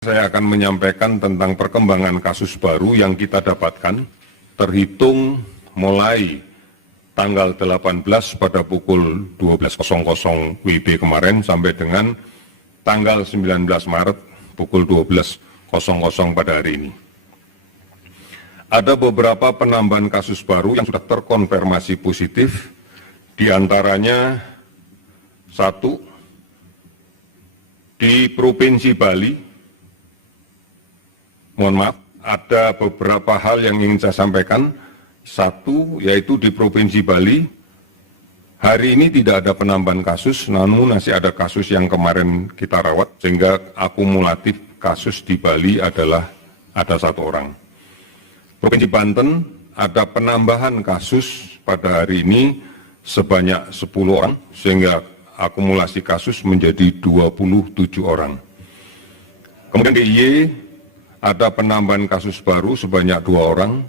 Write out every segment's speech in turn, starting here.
Saya akan menyampaikan tentang perkembangan kasus baru yang kita dapatkan terhitung mulai tanggal 18 pada pukul 12.00 WIB kemarin sampai dengan tanggal 19 Maret pukul 12.00 pada hari ini. Ada beberapa penambahan kasus baru yang sudah terkonfirmasi positif, di antaranya satu di Provinsi Bali. Mohon maaf, ada beberapa hal yang ingin saya sampaikan. Satu, yaitu di Provinsi Bali, hari ini tidak ada penambahan kasus, namun masih ada kasus yang kemarin kita rawat, sehingga akumulatif kasus di Bali adalah ada 1 orang. Provinsi Banten, ada penambahan kasus pada hari ini sebanyak 10 orang, sehingga akumulasi kasus menjadi 27 orang. Kemudian DIY, ada penambahan kasus baru sebanyak 2 orang,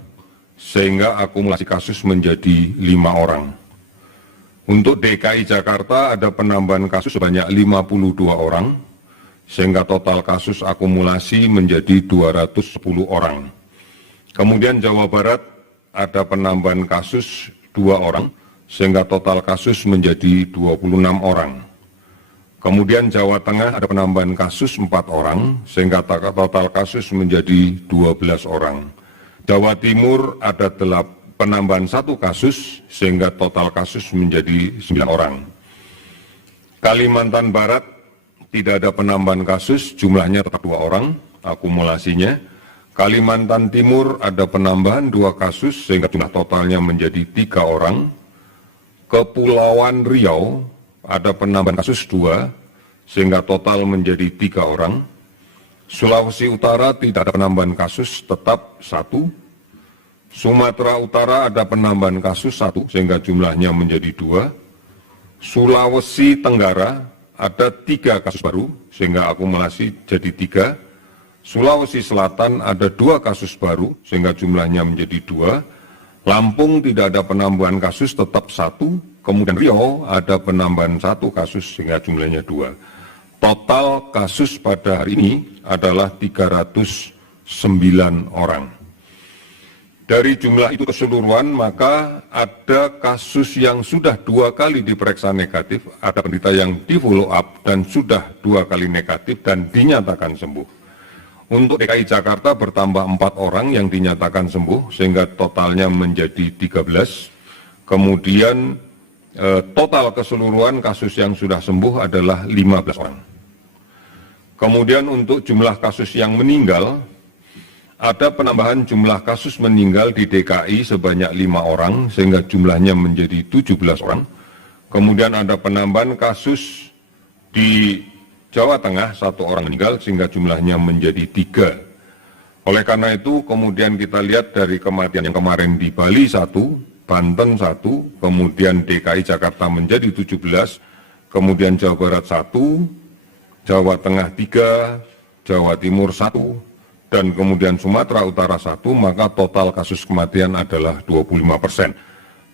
sehingga akumulasi kasus menjadi 5 orang. Untuk DKI Jakarta ada penambahan kasus sebanyak 52 orang, sehingga total kasus akumulasi menjadi 210 orang. Kemudian Jawa Barat ada penambahan kasus 2 orang, sehingga total kasus menjadi 26 orang. Kemudian Jawa Tengah ada penambahan kasus 4 orang, sehingga total kasus menjadi 12 orang. Jawa Timur ada penambahan 1 kasus, sehingga total kasus menjadi 9 orang. Kalimantan Barat tidak ada penambahan kasus, jumlahnya tetap 2 orang, akumulasinya. Kalimantan Timur ada penambahan 2 kasus, sehingga jumlah totalnya menjadi 3 orang. Kepulauan Riau ada penambahan kasus 2, sehingga total menjadi 3 orang. Sulawesi Utara tidak ada penambahan kasus, tetap 1. Sumatera Utara ada penambahan kasus 1, sehingga jumlahnya menjadi 2. Sulawesi Tenggara ada 3 kasus baru, sehingga akumulasi jadi 3. Sulawesi Selatan ada 2 kasus baru, sehingga jumlahnya menjadi 2. Lampung tidak ada penambahan kasus, tetap 1. Kemudian Riau ada penambahan 1 kasus, sehingga jumlahnya 2. Total kasus pada hari ini adalah 309 orang. Dari jumlah itu keseluruhan, maka ada kasus yang sudah 2 kali diperiksa negatif, ada penderita yang di follow up dan sudah 2 kali negatif dan dinyatakan sembuh. Untuk DKI Jakarta bertambah 4 orang yang dinyatakan sembuh, sehingga totalnya menjadi 13. Kemudian total keseluruhan kasus yang sudah sembuh adalah 15 orang. Kemudian untuk jumlah kasus yang meninggal, ada penambahan jumlah kasus meninggal di DKI sebanyak 5 orang, sehingga jumlahnya menjadi 17 orang. Kemudian ada penambahan kasus di Jawa Tengah, 1 orang meninggal, sehingga jumlahnya menjadi 3. Oleh karena itu, kemudian kita lihat dari kematian yang kemarin di Bali 1, Banten 1, kemudian DKI Jakarta menjadi 17, kemudian Jawa Barat 1, Jawa Tengah 3, Jawa Timur 1, dan kemudian Sumatera Utara 1, maka total kasus kematian adalah 25%.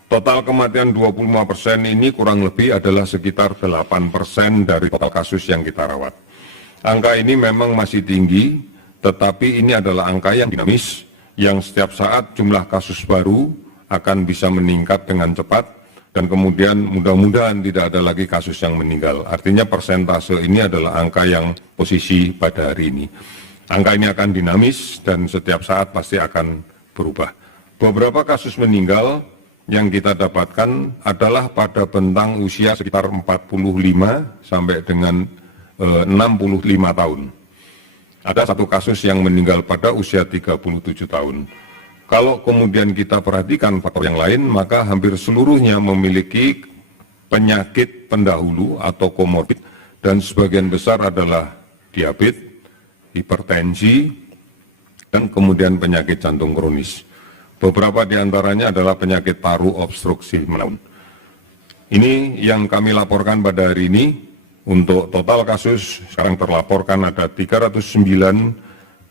Total kematian 25% ini kurang lebih adalah sekitar 8% dari total kasus yang kita rawat. Angka ini memang masih tinggi, tetapi ini adalah angka yang dinamis, yang setiap saat jumlah kasus baru akan bisa meningkat dengan cepat, dan kemudian mudah-mudahan tidak ada lagi kasus yang meninggal. Artinya persentase ini adalah angka yang posisi pada hari ini. Angka ini akan dinamis dan setiap saat pasti akan berubah. Beberapa kasus meninggal yang kita dapatkan adalah pada bentang usia sekitar 45 sampai dengan 65 tahun. Ada 1 kasus yang meninggal pada usia 37 tahun. Kalau kemudian kita perhatikan faktor yang lain, maka hampir seluruhnya memiliki penyakit pendahulu atau komorbid, dan sebagian besar adalah diabetes, hipertensi, dan kemudian penyakit jantung kronis. Beberapa di antaranya adalah penyakit paru obstruksi menaun. Ini yang kami laporkan pada hari ini. Untuk total kasus sekarang terlaporkan ada 309,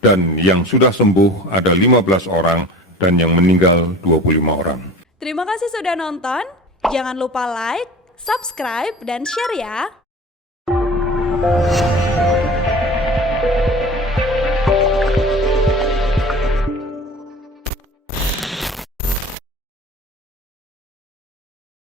dan yang sudah sembuh ada 15 orang, dan yang meninggal 25 orang. Terima kasih sudah nonton. Jangan lupa like, subscribe, dan share ya.